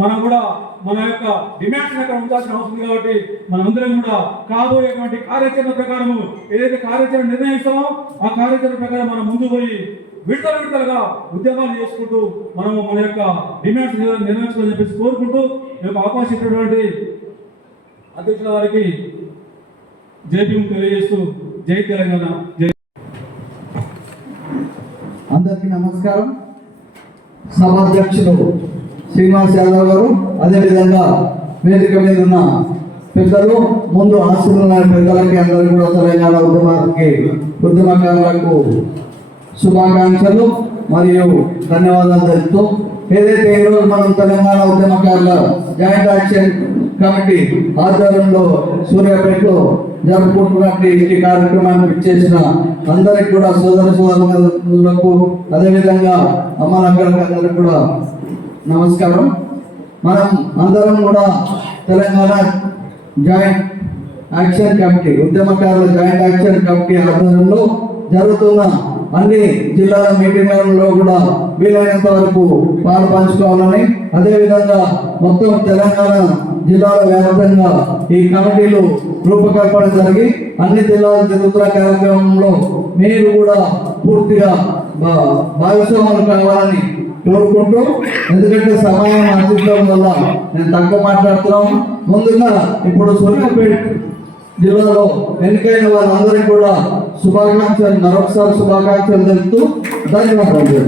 మనం కూడా మన యొక్క డిమాండ్స్ అక్కడ ఉంచాల్సిన అవసరం ఉంది. కాబట్టి మనమందరం కూడా కాబోయేటువంటి కార్యాచరణ ప్రకారం ఏదైతే కార్యాచరణ నిర్ణయిస్తామో ఆ కార్యాచరణ ప్రకారం మనం ముందు పోయి విడతలుగా ఉద్యమాలు చేసుకుంటూ మనము మన యొక్క డిమాండ్స్ నిర్ణయించుకోవాలని చెప్పేసి కోరుకుంటూ ఈ యొక్క అవకాశం ఇచ్చినటువంటి అధ్యక్షుల వారికి జైభీం తెలియజేస్తూ జై తెలంగాణ. జై. అందరికీ నమస్కారం. సభాధ్యక్షులు శ్రీనివాస్ యాదవ్ గారు, అదేవిధంగా వేదిక మీద ఉన్న పెద్దలు, ముందు ఆశీర్వాద పెద్దలకి అందరూ కూడా తెలంగాణ ఉద్యమకారులకు శుభాకాంక్షలు మరియు ధన్యవాదాలు తెలుపుతూ, ఏదైతే ఈరోజు మనం తెలంగాణ ఉద్యమకారుల జాయింట్ యాక్షన్ కమిటీ ఆధ్వర్యంలో సూర్యాపేటలో జరుపుకుంటున్నట్టు ఈ కార్యక్రమాన్ని ఇచ్చేసిన అందరికి కూడా సోదరులకు అదేవిధంగా అమ్మలందరికీ కూడా నమస్కారం. మనం అందరం కూడా తెలంగాణ జాయింట్ యాక్షన్ కమిటీ ఉద్యమకారుల జాయింట్ యాక్షన్ కమిటీ ఆధ్వర్యంలో జరుగుతున్న అన్ని జిల్లాల మీటింగ్లలో కూడా వీలైనంత వరకు పాలు పంచుకోవాలని, అదేవిధంగా మొత్తం తెలంగాణ జిల్లాల వ్యాప్తంగా ఈ కమిటీలు రూపకల్పన జరిగి అన్ని జిల్లాలు జరుగుతున్న కార్యక్రమంలో మీరు కూడా పూర్తిగా భాగస్వాములు కావాలని కోరుకుంటూ, ఎందుకంటే సమయం అతిథం వల్ల నేను తక్కువ మాట్లాడుతున్నాను. ముందుగా ఇప్పుడు సూర్యాపేట జిల్లాలో ఎన్నికైన వాళ్ళందరికీ కూడా శుభాకాంక్షలు, మరొకసారి శుభాకాంక్షలు తెలుపుతూ ధన్యవాదాలు.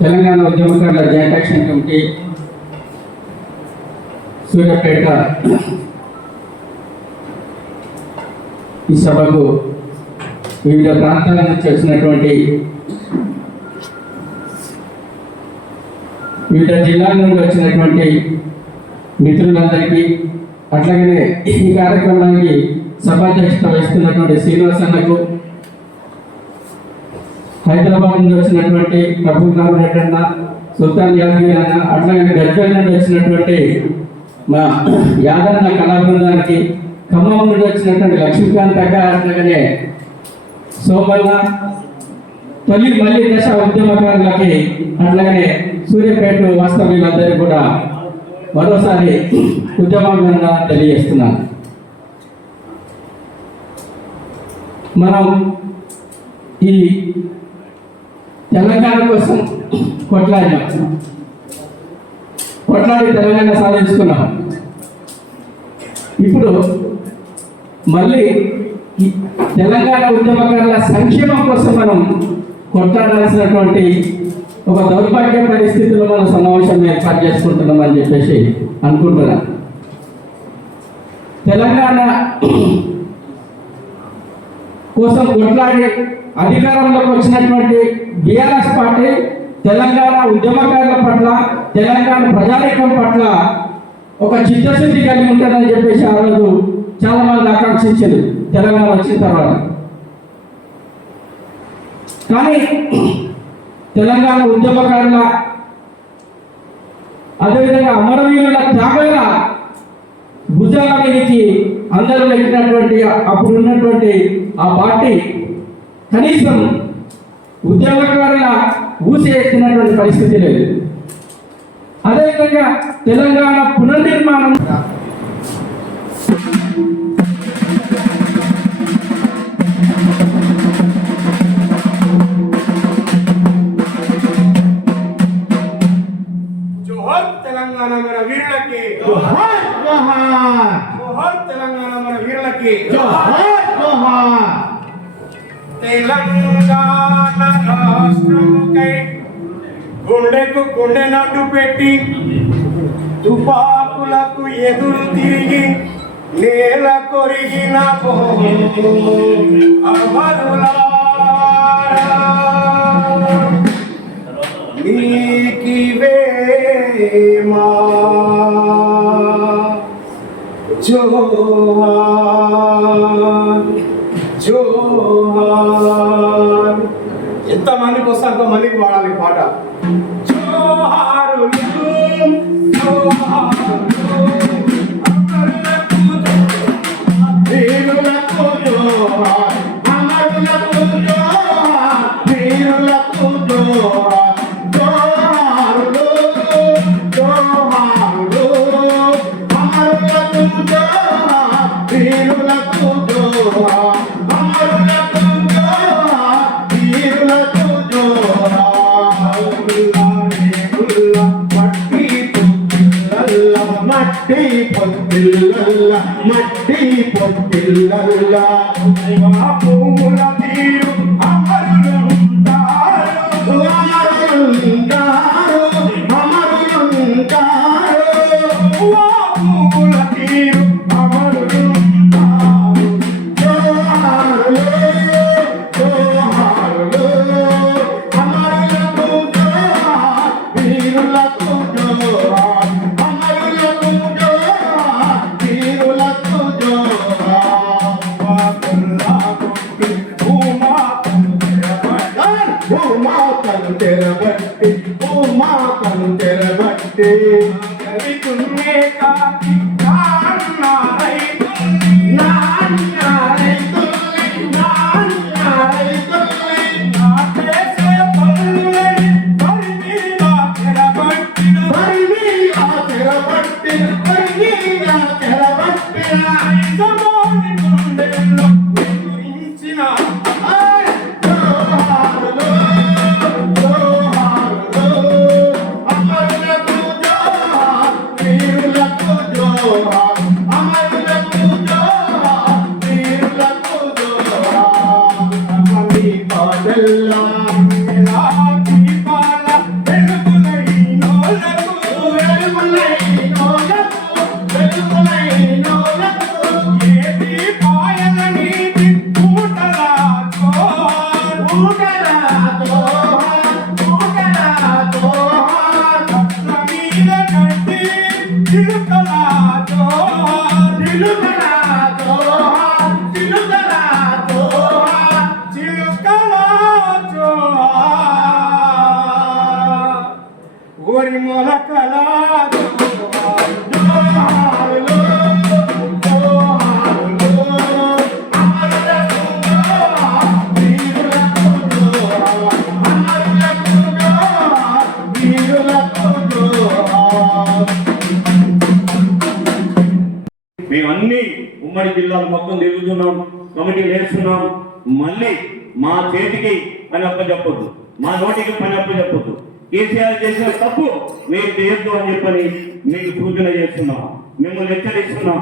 తెలంగాణ ఉద్యమకారుల జాయింట్ యాక్షన్ కమిటీ సూర్యాపేట ఈ సభకు వివిధ ప్రాంతాల నుంచి వచ్చినటువంటి, వివిధ జిల్లాల నుండి వచ్చినటువంటి మిత్రులందరికీ, అట్లాగనే ఈ కార్యక్రమానికి సభాధ్యక్షత వహిస్తున్నటువంటి శ్రీనివాస్ అన్నకు, హైదరాబాద్ నుండి వచ్చినటువంటి ప్రభుత్వ రెడ్డి అన్న, సుల్తాన్ యాదగిరి అన్న, అట్లాగే గజ్వేల్ నుండి వచ్చినటువంటి మా యాదన్న కళా బృందానికి, ఖమ్మం నుండి వచ్చినటువంటి లక్ష్మీకాంత్ అక్క, అట్లాగనే సోమన్న, తొలి మళ్ళీ దశ ఉద్యమకారులకి, అట్లాగనే సూర్యాపేట వాస్తవ్యులందరికీ కూడా మరోసారి ఉద్యమంగా తెలియజేస్తున్నాను. మనం ఈ తెలంగాణ కోసం కొట్లాడి తెలంగాణ సాధించుకున్నాం. ఇప్పుడు మళ్ళీ తెలంగాణ ఉద్యమకారుల సంక్షేమం కోసం మనం కొట్లాడాల్సినటువంటి ఒక దౌర్భాగ్య పరిస్థితుల్లో మనం సమావేశం ఏర్పాటు చేసుకుంటున్నామని చెప్పేసి అనుకుంటున్నాం. తెలంగాణ కోసం కొట్లాడి అధికారంలోకి వచ్చినటువంటి బీఆర్ఎస్ పార్టీ తెలంగాణ ఉద్యమకారుల పట్ల, తెలంగాణ ప్రజానీకం పట్ల ఒక చిత్తశుద్ధి కలిగి ఉంటుందని చెప్పేసి ఆ రోజు చాలా మంది ఆకాంక్షించారు తెలంగాణ వచ్చిన తర్వాత. కానీ తెలంగాణ ఉద్యమకారుల, అదేవిధంగా అమరవీరుల త్యాగాల భుజాల మీదకి అందరూ ఎక్కినటువంటి అప్పుడు ఉన్నటువంటి ఆ పార్టీ కనీసం ఉద్యమకారుల ఊసి ఎత్తినటువంటి పరిస్థితి లేదు. అదేవిధంగా తెలంగాణ పునర్నిర్మాణం తెలంగాణ మన వీరులకి, తెలంగాణ మన వీరులకి, తెలంగాణ రాష్ట్రముకై గుండెకు గుండె నడ్డు పెట్టి తుపాకులకు ఎదురు తిరిగి నేల కొరిగిన అమరులారా, నీకివే మా జోహార్ జోహార్. ఎంతమందికి వస్తే అంతమందికి వాడాలి పాట. జోహారులు వీరులకు జోహార్, అమరులకు జోహార్, వీరులకు జోహార్, మట్టి పొట్టిల్లల్లా పువ్వుల తీరు అమరులుంటారు అమరులుంటారు అమరులుంటారు పువ్వుల తీరు అమరులుంటారు జోహారులు జోహారులు అమరులకు జోహార్ వీరులకు జోహార్ అమరులకు జోహార్ వీరులకు జోహార్ భూమాతను తెరబట్టి భూమాతను తెరబట్టి రవికున్నే కాకి నాన్న రైతుల్ని నాన్న రైతుల్ని నాన్న రైతుల్ని నాటేసే పల్లెని పరిమీలా తెరబట్టిన పరిమీలా తెరబట్టిన పరిమీలా తెరబట్టిన ఐదమోని గుండెల్లో గురించిన జోహారులు జోహారులు అమరులకు జోహార్ వీరులకు జోహార్ అమరులకు జోహార్ వీరులకు జోహార్ అమరి పాదల్లా ఎలా దీపాల వెలుగులైనోలకు వెలుగులైనోలకు వెలుగులైనోలకు ఏ దీపాయల నీటి ఊటలా జోహార్ ఊటలా జోహార్ ఊటలా జోహార్ రత్న మీద కట్టి చిలుకలా జోహార్ చిలుకలా జోహార్ చిలుకలా జోహార్ చిలుకలా జోహార్ ఓరి మొలకలా జోహార్ జోహారులు జోహారులు అమరులకు జోహార్ వీరులకు జోహార్ అమరులకు జోహార్ వీరులకు జోహార్ మేమన్నీ ఉమ్మడి జిల్లాలు మొత్తం తిరుగుతున్నాం, కమిటీలు వేస్తున్నాం. మళ్ళీ మా చేతికి పని అప్పచెప్పొద్దు, మా నోటికి పని అప్పచెప్పొద్దు. కేసీఆర్ చేసిన తప్పు మీరు చేయొద్దు అని చెప్పని మీకు సూచన చేస్తున్నాం, మిమ్మల్ని హెచ్చరిస్తున్నాం.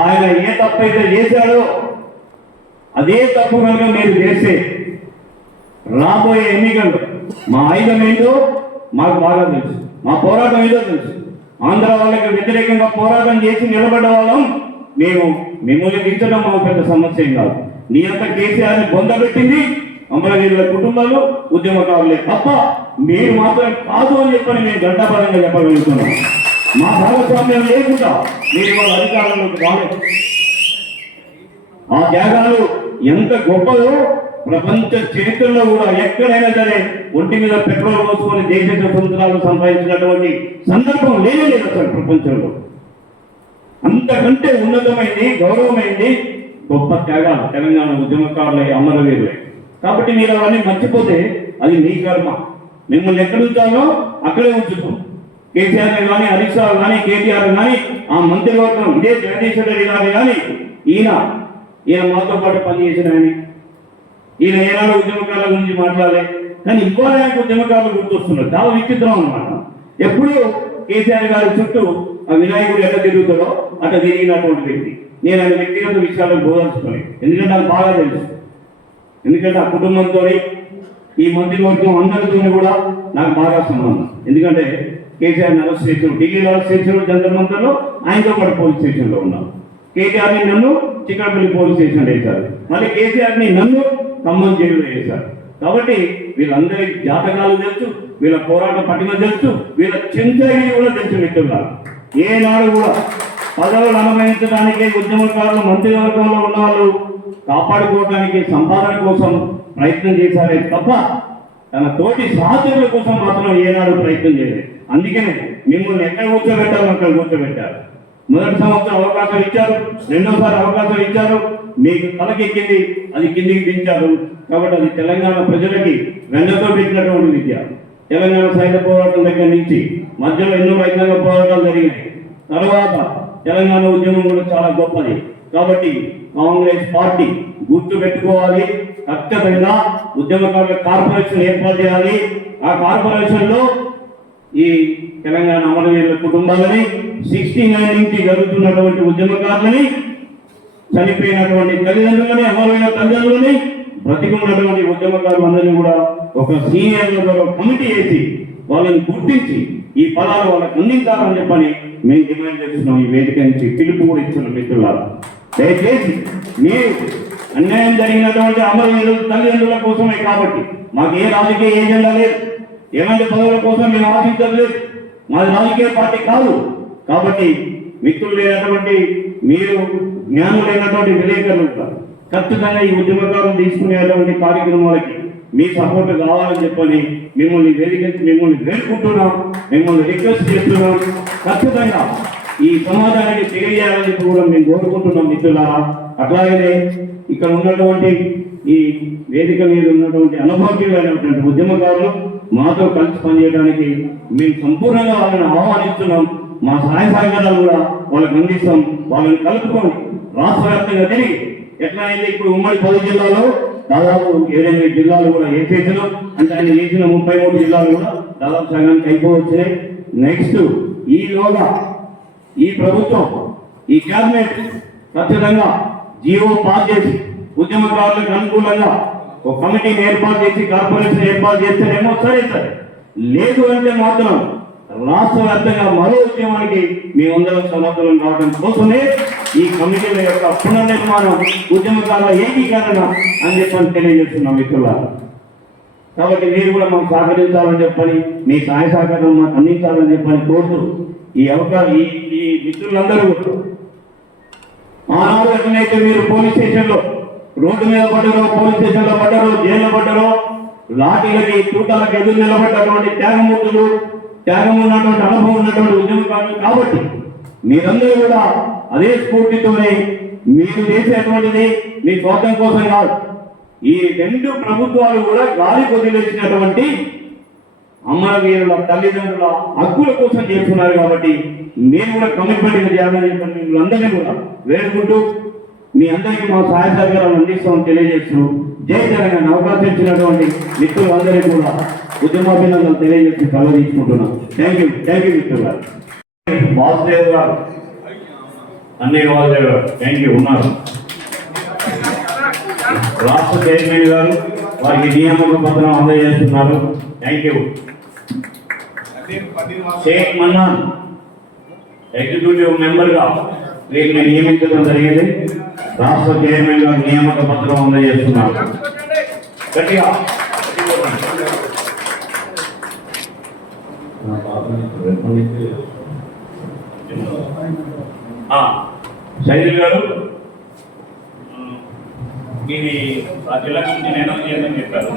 ఆయన ఏ తప్పు అయితే చేశాడో అదే తప్పు కనుక మీరు చేస్తే రాబోయే ఎన్నికలు మా ఆయుధం ఏంటో మాకు బాగా తెలుసు, మా పోరాటం ఏంటో తెలుసు. ఆంధ్ర వాళ్ళకి వ్యతిరేకంగా పోరాటం చేసి నిలబడ్డ వాళ్ళం మేము. మిమ్మల్ని దించడం మాకు పెద్ద సమస్య ఏం కాదు. నీ అంత కేసీఆర్ని పొందబెట్టింది అమరవీరుల కుటుంబాలు, ఉద్యమకారులే తప్ప మీరు మాత్రం కాదు అని చెప్పని మేము గంటాపరంగా చెప్పగలుగుతున్నాం. మా భాగస్వామ్యం లేకుండా మీరు వాళ్ళ అధికారంలోకి రాలేదు. ఆ త్యాగాలు ఎంత గొప్పదో ప్రపంచ చరిత్రలో కూడా ఎక్కడైనా సరే ఒంటి మీద పెట్రోల్ పోసుకొని దేశ స్వతంత్రాలు సంపాదించినటువంటి సందర్భం లేనే లేదు అసలు ప్రపంచంలో. అంతకంటే ఉన్నతమైంది, గౌరవమైంది గొప్ప త్యాగాలు తెలంగాణ ఉద్యమకారులే, అమరవీరులే. కాబట్టి మీరు అవన్నీ మర్చిపోతే అది మీ కర్మ. మిమ్మల్ని ఎక్కడ ఉంచాలో అక్కడే ఉంచుతాం. కేసీఆర్ కానీ, హరీష్ రావు కానీ, కేటీఆర్ కానీ, ఆ మంత్రివర్గం ఇదే జగదీశ్వర రెడ్డి గారు కానీ, ఈయన మాతో పాటు పనిచేసిన ఈయన ఏనాడు ఉద్యమకారుల గురించి మాట్లాడలే. కానీ ఇవాళ ఉద్యమకారులు గుర్తొస్తున్నారు. చాలా విచిత్రం అన్నమాట. ఎప్పుడు కేసీఆర్ గారి చుట్టూ ఆ వినాయకుడు ఎట్లా తిరుగుతాడో అట్లా తిరిగినటువంటి వ్యక్తి. నేను ఆయన వ్యక్తిగత విషయాలను బోధించుకోలేదు, ఎందుకంటే నాకు బాగా తెలుసు. ఎందుకంటే ఆ కుటుంబంతో ఈ మంత్రివర్గం అందరితో కూడా నాకు బాగా సంబంధం. ఎందుకంటే కేసీఆర్ అరెస్ట్ చేశారు, ఢిల్లీలో అరెస్ట్ చేశారు, జంతర్ మంతర్లో, ఆయనతో పాటు పోలీస్ స్టేషన్లో ఉన్నాం. కేటీఆర్ని నన్ను చిక్కడపల్లి పోలీస్ స్టేషన్లో వేశారు, మళ్ళీ కేసీఆర్ని నన్ను ఖమ్మం జైలులో వేశారు. కాబట్టి వీళ్ళందరి జాతకాలు తెలుసు, వీళ్ళ పోరాట పటిమ తెలుసు, వీళ్ళ చింతగిరి కూడా తెలుసు. మిత్రులారు ఏనాడు కూడా పదవులు అనుభవించడానికి ఉద్యమకారులు మంత్రివర్గంలో ఉన్న వాళ్ళు కాపాడుకోవడానికి సంపాదన కోసం ప్రయత్నం చేశారే తప్ప తన తోటి సహచరుల కోసం మాత్రం ఏనాడు ప్రయత్నం చేయలేదు. అందుకనే మిమ్మల్ని ఎక్కడ కూర్చోబెట్టాలో అక్కడ కూర్చోబెట్టారు. మొదటి సంవత్సరం అవకాశం ఇచ్చారు, రెండోసారి అవకాశం ఇచ్చారు, మీకు తలకెక్కింది, అది కిందికి దించారు. కాబట్టి అది తెలంగాణ ప్రజలకి వెన్నతో పెట్టినటువంటి విద్య. తెలంగాణ సాయుధ పోరాటం దగ్గర నుంచి మధ్యలో ఎన్నో రైతాంగ పోరాటాలు జరిగినాయి. తర్వాత తెలంగాణ ఉద్యమం కూడా చాలా గొప్పది. కాబట్టి కాంగ్రెస్ పార్టీ గుర్తు పెట్టుకోవాలి, ఖచ్చితంగా ఉద్యమకారుల కార్పొరేషన్ ఏర్పాటు చేయాలి. ఆ కార్పొరేషన్ లో ఈ తెలంగాణ అమరవీరుల కుటుంబాలని 69 నుంచి జరుగుతున్నటువంటి ఉద్యమకారులని చనిపోయినటువంటి తల్లిదండ్రులని అమరవీరుల తల్లిదండ్రులని బ్రతికున్నటువంటి ఉద్యమకారులందరినీ కూడా ఒక సీనియర్ కమిటీ వేసి వాళ్ళని గుర్తించి ఈ పదాలు వాళ్ళకి అందించాలని చెప్పని మేము డిమాండ్ చేస్తున్నాం. ఈ వేదిక నుంచి పిలుపు కూడా ఇస్తున్నాం. మిత్రులారా, దయచేసి మీరు అన్యాయం జరిగినటువంటి అమరవీరుల తల్లిదండ్రుల కోసమే కాబట్టి మాకు ఏ రాజకీయ ఏజెండా లేదు, ఏమంటే పదవుల కోసం మేము ఆశించలేదు, మాది రాజకీయ పార్టీ కాదు. కాబట్టి మిత్రులు లేనటువంటి మీరు, జ్ఞానం లేనటువంటి విలేకరులు ఖచ్చితంగా ఈ ఉద్యమకారులు తీసుకునేటువంటి కార్యక్రమాలకి మీ సపోర్ట్ కావాలని చెప్పని మిమ్మల్ని మిమ్మల్ని వేడుకుంటున్నాం, మిమ్మల్ని రిక్వెస్ట్ చేస్తున్నాం. ఖచ్చితంగా ఈ సమాజానికి తెలియజేయాలని చెప్పి కూడా మేము కోరుకుంటున్నాం మిత్రులారా. అట్లాగనే ఇక్కడ ఉన్నటువంటి ఈ వేదిక మీద ఉన్నటువంటి అనుభవజ్ఞులైనటువంటి ఉద్యమకారులు మాతో కలిసి పనిచేయడానికి మేము సంపూర్ణంగా వాళ్ళని ఆహ్వానిస్తున్నాం. మా సహాయ సహకారాలు కూడా వాళ్ళకి అందిస్తాం. వాళ్ళని కలుపుకొని రాష్ట్ర వ్యాప్తంగా తిరిగి ఎట్లయితే ఇప్పుడు ఉమ్మడి 10 జిల్లాలో దాదాపు 28 జిల్లాలు కూడా ఏసేసినాం. అంటే ఆయన చేసిన 33 జిల్లాలు కూడా దాదాపు సగానికి అయిపోవచ్చాయి. నెక్స్ట్ ఈలోగా ఈ ప్రభుత్వం, ఈ క్యాబినెట్ ఖచ్చితంగా జీవో పాస్ చేసి ఉద్యమకారులకు అనుకూలంగా ఒక కమిటీని ఏర్పాటు చేసి కార్పొరేషన్ ఏర్పాటు చేస్తేనేమో సరే, లేదు అంటే మాత్రం రాష్ట్ర వ్యాప్తంగా మరో ఉద్యమానికి మేమందరం సమర్థులం కావడం కోసమే ఈ కమిటీల యొక్క పునర్నిర్మాణం, ఉద్యమకారుల ఏకీకరణ అని చెప్పని తెలియజేస్తున్నాం మిత్రులారా. కాబట్టి మీరు కూడా మాకు సహకరించాలని చెప్పని, మీ సహాయ సహకారం మాకు అందించాలని చెప్పని కోరుతూ ఈ మిత్రులందరూ ఆనాడు ఎక్కడైతే మీరు పోలీస్ స్టేషన్లో రోడ్డు మీద పడ్డారో, పోలీస్ స్టేషన్లో పడ్డారో, జైల్లో పడ్డారో, లాఠీలకి తూటాలకు ఎదురు నిలబడ్డటువంటి త్యాగమూర్తులు, త్యాగం ఉన్నటువంటి అనుభవం ఉన్నటువంటి ఉద్యమకారులు కాబట్టి మీరందరూ కూడా అదే స్ఫూర్తితోనే మీరు చేసేటువంటిది మీ స్వార్థం కోసం కాదు. ఈ 2 ప్రభుత్వాలు కూడా గాలి వదిలేసినటువంటి అమరవీరుల తల్లిదండ్రుల హక్కుల కోసం చేస్తున్నారు. కాబట్టి మేము కూడా కమిట్మెంట్ చేయాలని చెప్పి మిమ్మల్ని కూడా వేడుకుంటూ మీ అందరికీ మా సహాయ సహకారాలు అందిస్తామని తెలియజేస్తూ జై తెలంగాణ అవకాశం ఇచ్చినటువంటి మిత్రులందరికీ కూడా ఉద్యమాభినందనలు తెలియజేసి సెలవు తీసుకుంటున్నాం. థ్యాంక్ యూ మిత్రులు. వాసుదేవ్ గారు, అన్నయ్య వాసుదేవ్ గారు థ్యాంక్ యూ ఉన్నారు. రాష్ట్ర చైర్మన్ గారు వారికి నియామక పత్రం అందజేస్తున్నారు. Thank you. Sheikh Mannan executive మెంబర్గా వీరిని నియమించడం జరిగింది. రాష్ట్ర చైర్మన్ గారు నియామక పత్రం అందజేస్తున్నారు. గట్టిగా శైలి గారు ఇది ఆ జిల్లా నుంచి నేను చేయమని చెప్పారు.